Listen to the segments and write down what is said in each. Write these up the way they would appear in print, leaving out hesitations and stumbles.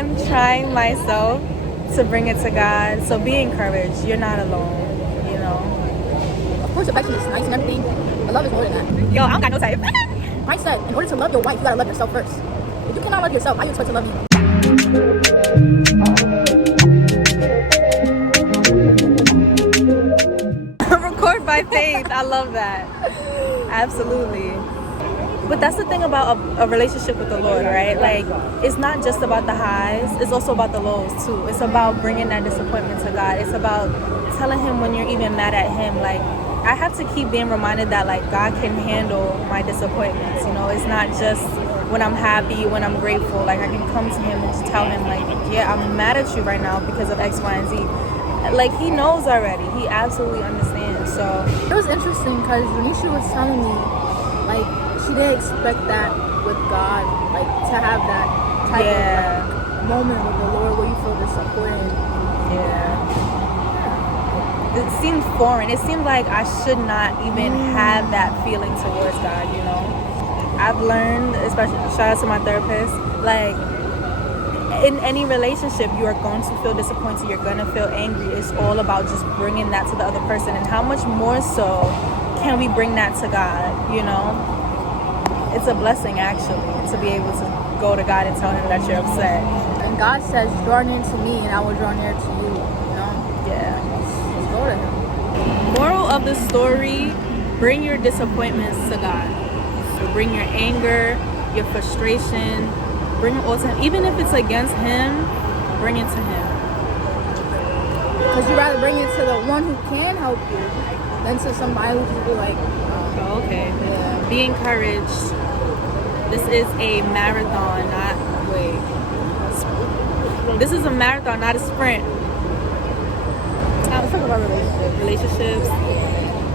I'm trying myself to bring it to God. So be encouraged. You're not alone, you know. Of course, affection is nice and everything, but love is more than that. Yo, I don't got no type. Christ said, in order to love your wife, you gotta love yourself first. If you cannot love yourself, how you expect to love you? Record by faith. I love that. Absolutely. But that's the thing about a relationship with the Lord, right? Like, it's not just about the highs. It's also about the lows, too. It's about bringing that disappointment to God. It's about telling him when you're even mad at him. Like, I have to keep being reminded that, like, God can handle my disappointments. You know, it's not just when I'm happy, when I'm grateful. Like, I can come to him and just tell him, like, yeah, I'm mad at you right now because of X, Y, and Z. Like, he knows already. He absolutely understands. So it was interesting because Renisha was telling me, like, she didn't expect that with God, like, to have that type of, like, moment with the Lord where you feel disappointed. It seemed foreign. It seemed like I should not even have that feeling towards God, you know. I've learned, especially shout out to my therapist, like, in any relationship, you are going to feel disappointed. You're going to feel angry. It's all about just bringing that to the other person. And how much more so can we bring that to God, you know? It's a blessing, actually, to be able to go to God and tell him that you're upset. And God says, draw near to me and I will draw near to you, you know? Yeah. Just go to him. Moral of the story, bring your disappointments to God. So bring your anger, your frustration, bring it all to him. Even if it's against him, bring it to him. Because you'd rather bring it to the one who can help you than to somebody who just be like, oh, okay. Yeah. Be encouraged. This is a marathon, This is a marathon, not a sprint. Let's talk about Relationships.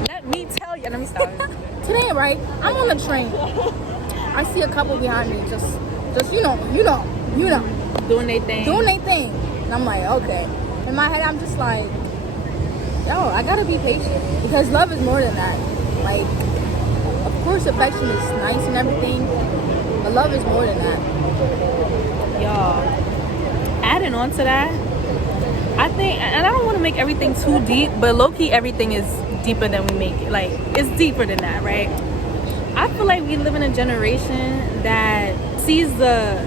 Let me tell you. Let me stop. Today, right? I'm on the train. I see a couple behind me, just you know, Doing their thing. And I'm like, okay. In my head, I'm just like, yo, I gotta be patient because love is more than that. Like, of course, affection is nice and everything, but love is more than that. Y'all, adding on to that, I think, and I don't want to make everything too deep, but low-key everything is deeper than we make it. Like, it's deeper than that, right? I feel like we live in a generation that sees the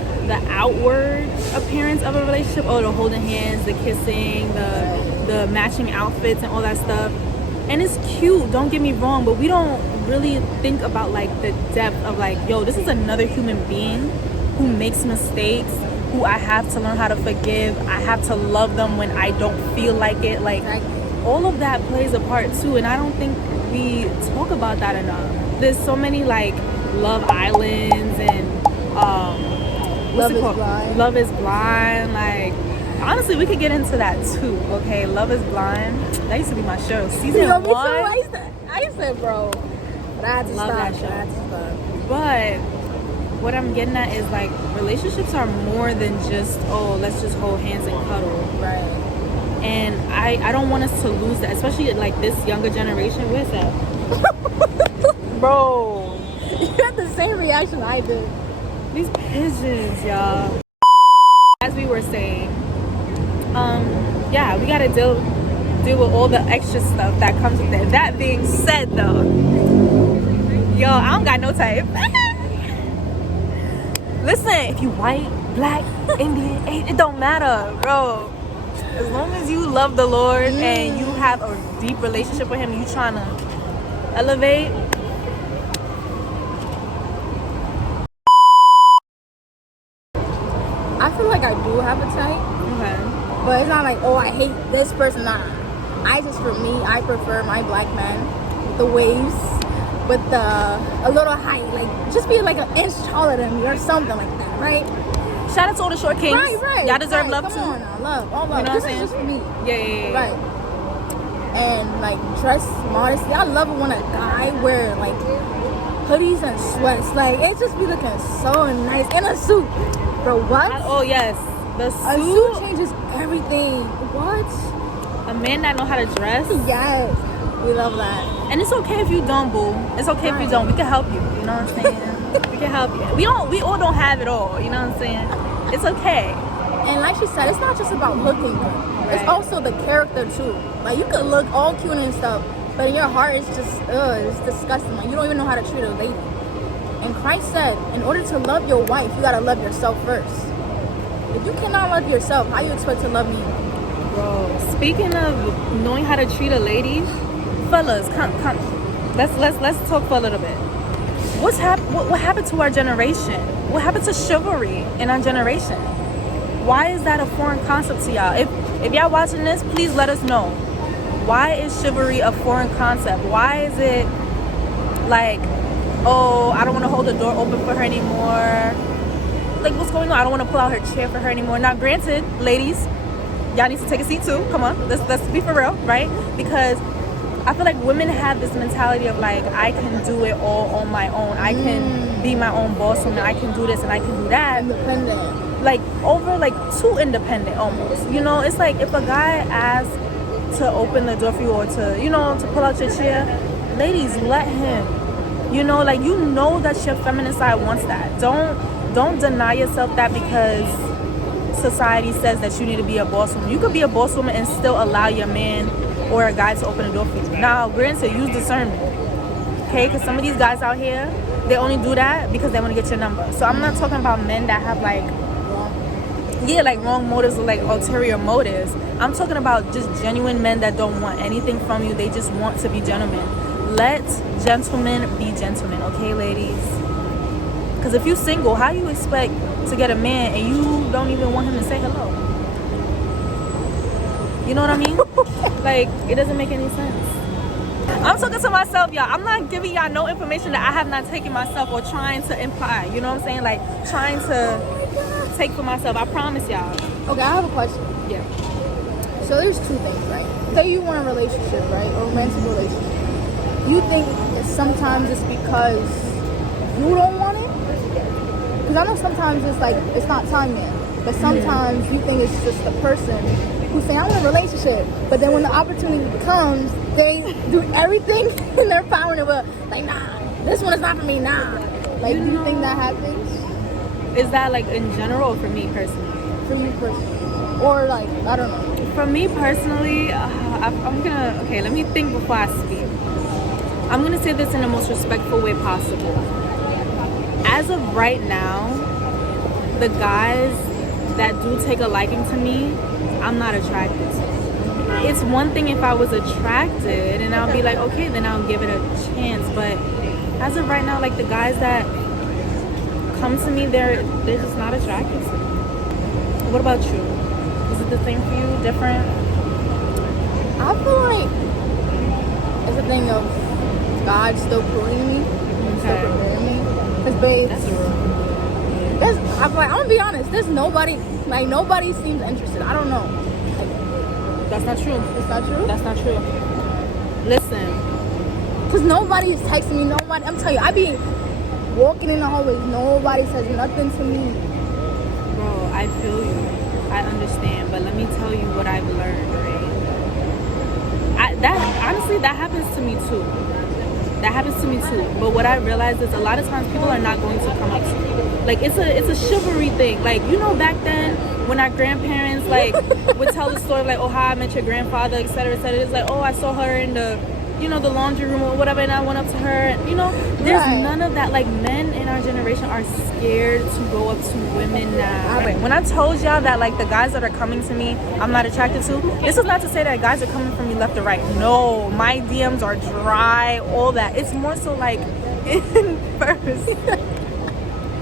outward appearance of a relationship, the holding hands, the kissing, the matching outfits and all that stuff. And it's cute, don't get me wrong, but we don't really think about, like, the depth of, like, yo, this is another human being who makes mistakes, who I have to learn how to forgive. I have to love them when I don't feel like it. Like, all of that plays a part too, and I don't think we talk about that enough. There's so many, like, Love Islands and Love is Blind. Love is Blind. Like, honestly, we could get into that too. Okay, Love is Blind. That used to be my show. Season 1. I used to, bro. But I had to love stop. that show. But what I'm getting at is, like, relationships are more than just, let's just hold hands and cuddle. Right. And I don't want us to lose that, especially, like, this younger generation. Where's that? Bro. You had the same reaction I did. These pigeons, y'all. As we were saying, we gotta deal with all the extra stuff that comes with it. That being said, though, yo, I don't got no type. Listen, if you white, black, Indian, it don't matter, bro. As long as you love the Lord and you have a deep relationship with him, you trying to elevate. I feel like I do have a type. Okay. But it's not like, I hate this person. Nah. For me, I prefer my black man with the waves, with a little height, like, just be like an inch taller than me or something like that, right? Shout out to all the short kings. Right. Y'all deserve love Come too. Come on now, love, all love. You know This what I'm is just for me. Yeah. Right. And, like, dress modesty. I love it when a guy wear, like, hoodies and sweats. Like, it just be looking so nice in a suit. Bro, what? Yes. The suit. A suit changes everything. What? A man that know how to dress. Yes. We love that. And it's okay if you don't, boo. It's okay if you don't. We can help you. You know what I'm saying? We can help you. We all don't have it all. You know what I'm saying? It's okay. And like she said, it's not just about looking good. It's also the character too. Like you could look all cute and stuff, but in your heart it's just it's disgusting. Like you don't even know how to treat a lady. And Christ said, in order to love your wife, you gotta love yourself first. If you cannot love yourself, how you expect to love me? Bro, speaking of knowing how to treat a lady, fellas, come. Let's talk for a little bit. What happened to our generation? What happened to chivalry in our generation? Why is that a foreign concept to y'all? If y'all watching this, please let us know. Why is chivalry a foreign concept? Why is it like, oh, I don't want to hold the door open for her anymore? Like, what's going on? I don't want to pull out her chair for her anymore. Now, granted, ladies, y'all need to take a seat too. Come on, let's be for real, right? Because I feel like women have this mentality of like, I can do it all on my own. I can be my own boss woman. I can do this and I can do that. Independent. Like too independent almost. You know, it's like if a guy asks to open the door for you or to, to pull out your chair, ladies, let him. You know, like you know that your feminine side wants that. Don't deny yourself that because society says that you need to be a boss woman. You could be a boss woman and still allow your man or a guy to open the door for you. Now, granted, use discernment, okay? Because some of these guys out here, they only do that because they want to get your number. So I'm not talking about men that have wrong motives or like ulterior motives. I'm talking about just genuine men that don't want anything from you. They just want to be gentlemen. Let gentlemen be gentlemen, okay, ladies? Because if you're single, how do you expect to get a man and you don't even want him to say hello? You know what I mean? Like, it doesn't make any sense. I'm talking to myself, y'all. I'm not giving y'all no information that I have not taken myself or trying to imply. You know what I'm saying? Like, trying to take for myself. I promise y'all. Okay, I have a question. Yeah. So there's two things, right? Say you want a relationship, right? A romantic relationship. You think that sometimes it's because you don't want it? Because I know sometimes it's like, it's not time yet. But sometimes you think it's just the person who's saying, I want a relationship. But then when the opportunity comes, they do everything in their power to like, nah, this one is not for me, nah. Like, do you think that happens? Is that like in general or for me personally? For you personally. Or like, I don't know. For me personally, I'm gonna, okay, let me think before I speak. I'm gonna say this in the most respectful way possible. As of right now, the guys that do take a liking to me, I'm not attracted to. It's one thing if I was attracted and I'll be like, okay, then I'll give it a chance. But as of right now, like the guys that come to me, they're just not attracted to me. What about you? Is it the same for you? Different? I feel like it's a thing of God still pruning me, still preparing me. Because babe, I'm gonna be honest, there's nobody seems interested. I don't know. That's not true. It's not true? That's not true. Listen. Because nobody is texting me, nobody, I'm telling you, I be walking in the hallways, nobody says nothing to me. Bro, I feel you. I understand, but let me tell you what I've learned, right? Honestly, that happens to me too. That happens to me too. But what I realized is a lot of times people are not going to come up to me. Like it's a chivalry thing. Like, back then when our grandparents would tell the story of like, oh, how I met your grandfather, etc., etc. It's like, oh, I saw her in the laundry room or whatever, and I went up to her. There's none of that. Like, men in our generation are scared to go up to women now. When I told y'all that like the guys that are coming to me, I'm not attracted to, this is not to say that guys are coming from me left or right. No, my DMs are dry, all that. It's more so like in first.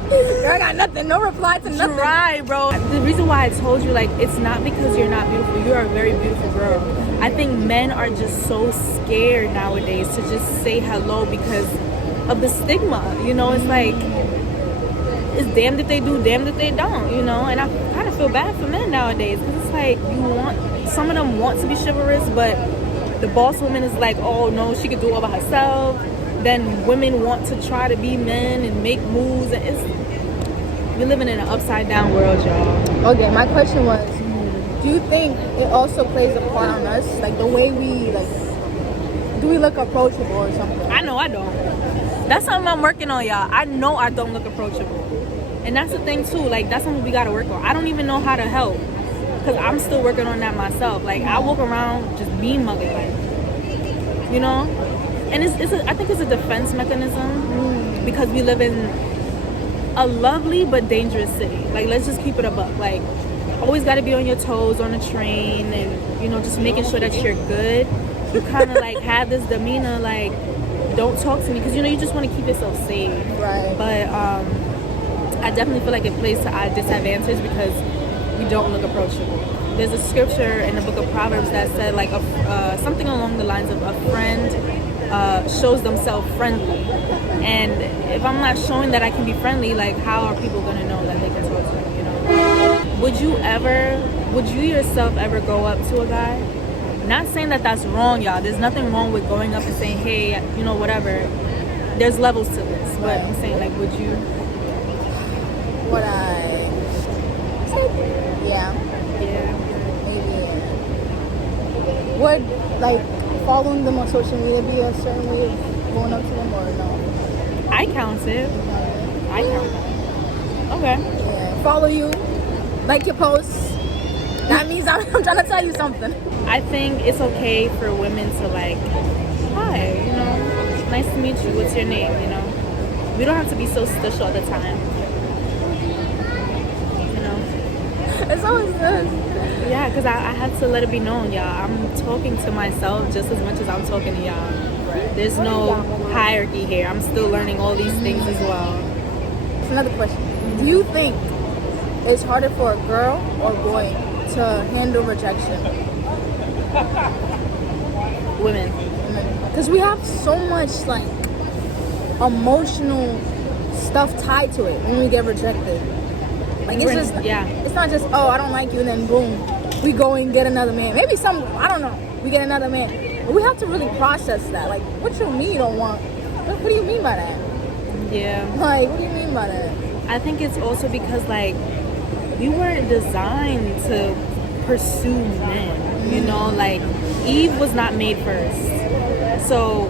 I got nothing, no reply to nothing. Dry, bro. The reason why I told you, like, it's not because you're not beautiful. You are a very beautiful girl. I think men are just so scared nowadays to just say hello because of the stigma. It's like, it's damned if they do, damned if they don't, And I kind of feel bad for men nowadays because it's like some of them want to be chivalrous, but the boss woman is like, oh no, she could do it all by herself. Then women want to try to be men and make moves, and we're living in an upside down world, y'all. Okay, my question was, do you think it also plays a part on us, like the way we do we look approachable or something? I know I don't. That's something I'm working on, y'all. I know I don't look approachable, And that's the thing too, like that's something we gotta work on. I don't even know how to help because I'm still working on that myself. Like I walk around just being muggy, like, you know. And I think it's a defense mechanism because we live in a lovely but dangerous city. Like let's just keep it a buck. Like always got to be on your toes on the train, and you know just making sure that you're good. You kind of like have this demeanor like don't talk to me because you know you just want to keep yourself safe. Right. But I definitely feel like it plays to our disadvantage because we don't look approachable. There's a scripture in the book of Proverbs that said like something along the lines of a friend shows themselves friendly, and if I'm not showing that I can be friendly, like how are people gonna know that they can talk to me? You know? Would you yourself ever go up to a guy? Not saying that that's wrong, y'all. There's nothing wrong with going up and saying, hey, you know, whatever. There's levels to this, but I'm saying like, would you? Would I? Yeah. Maybe. Would like following them on social media be a certain way of going up to them or no? I count it. I count it. Okay. Yeah. Follow you, like your posts. That means I'm trying to tell you something. I think it's okay for women to like, hi, you know, nice to meet you. What's your name? You know, we don't have to be so stush all the time. You know. It's always good. Yeah, because I have to let it be known, y'all. I'm talking to myself just as much as I'm talking to y'all. There's no hierarchy here. I'm still learning all these things as well. Another question. Do you think it's harder for a girl or boy to handle rejection? Women. Because we have so much like emotional stuff tied to it when we get rejected. Like it's just, it's not just, oh, I don't like you, and then boom, we go and get another man. Maybe I don't know, we get another man. But we have to really process that. Like, what you mean you don't want? What do you mean by that? Yeah. Like, what do you mean by that? I think it's also because like we weren't designed to pursue men. You know, like Eve was not made first. So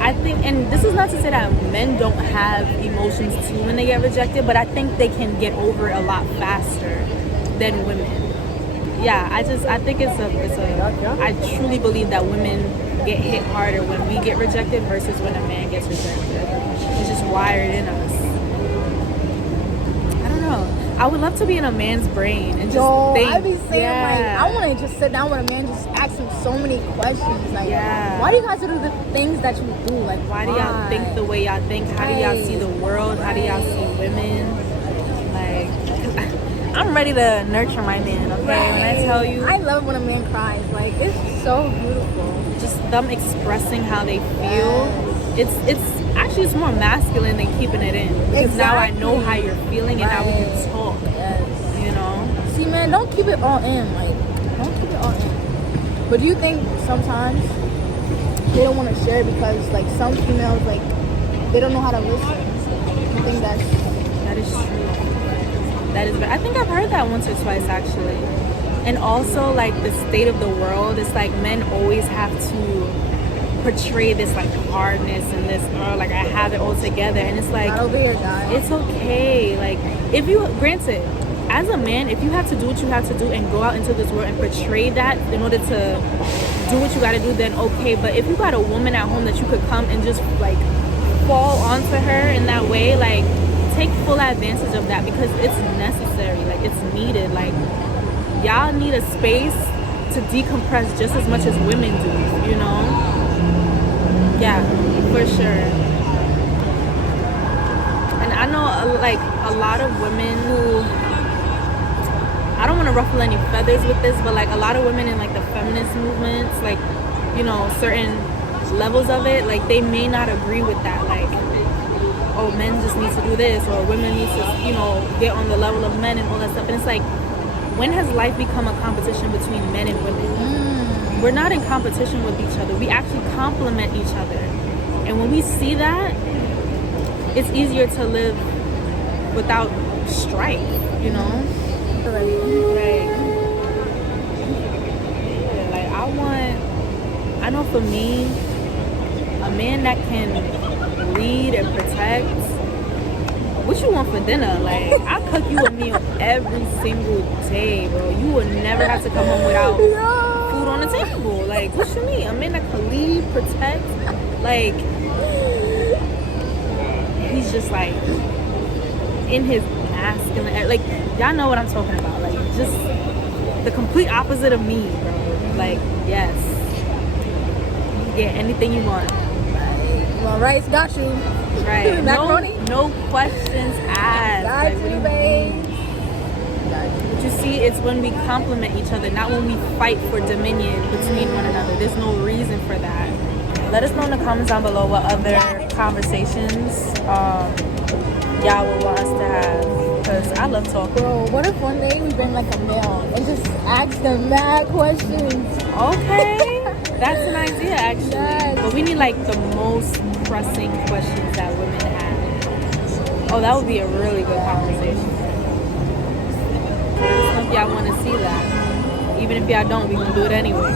I think, and this is not to say that men don't have emotions too when they get rejected, but I think they can get over it a lot faster than women. Yeah, I think I truly believe that women get hit harder when we get rejected versus when a man gets rejected. It's just wired in us. I don't know. I would love to be in a man's brain and just think. I be saying like, I want to just sit down with a man, just ask him so many questions. Like, why do you guys do the things that you do? Like, why do y'all think the way y'all think? How do y'all see the world? How do y'all see women? Like, I'm ready to nurture my man, okay? When I tell you. I love when a man cries. Like, it's so beautiful. Just them expressing how they feel. It's more masculine than keeping it in. Because now I know how you're feeling and now we can talk. Yes. You know? See, man, don't keep it all in. Like, don't keep it all in. But do you think sometimes they don't want to share because, like, some females, like, they don't know how to listen? You think that is true? That is, I think I've heard that once or twice actually. And also like the state of the world, it's like men always have to portray this like hardness and this, like I have it all together, and it's like, not over here, guys. It's okay. Like if you, granted, as a man, if you have to do what you have to do and go out into this world and portray that in order to do what you got to do, then okay. But if you got a woman at home that you could come and just like fall onto her in that way, like take full advantage of that because it's necessary. Like it's needed. Like y'all need a space to decompress just as much as women do, you know? Yeah, for sure. And I know like a lot of women who, I don't want to ruffle any feathers with this, but like a lot of women in like the feminist movements, like, you know, certain levels of it, like they may not agree with that. Like, oh, men just need to do this, or women need to, you know, get on the level of men and all that stuff. And it's like, when has life become a competition between men and women? We're not in competition with each other. We actually complement each other. And when we see that, it's easier to live without strife, you know? Right. Yeah, like I know for me, a man that can lead and protect what you want for dinner? Like, I cook you a meal every single day, bro. You will never have to come home without food on the table. Like, what you mean? A man that can lead, protect, like, he's just like in his mask and like, y'all know what I'm talking about. Like, just the complete opposite of me, bro. Like, yes, you get anything you want. Well, rice got you. Right. Macaroni? No questions asked. Got Like, you, babe. but you see, it's when we compliment each other, not when we fight for dominion between one another. There's no reason for that. Let us know in the comments down below what other conversations y'all would want us to have. Because I love talking. Bro, what if one day we bring like a male and just ask them mad questions? Okay. That's an idea, actually. Yes. But we need like the most pressing questions that women have. Oh, that would be a really good conversation. Let us know if y'all want to see that. Even if y'all don't, we gonna do it anyway.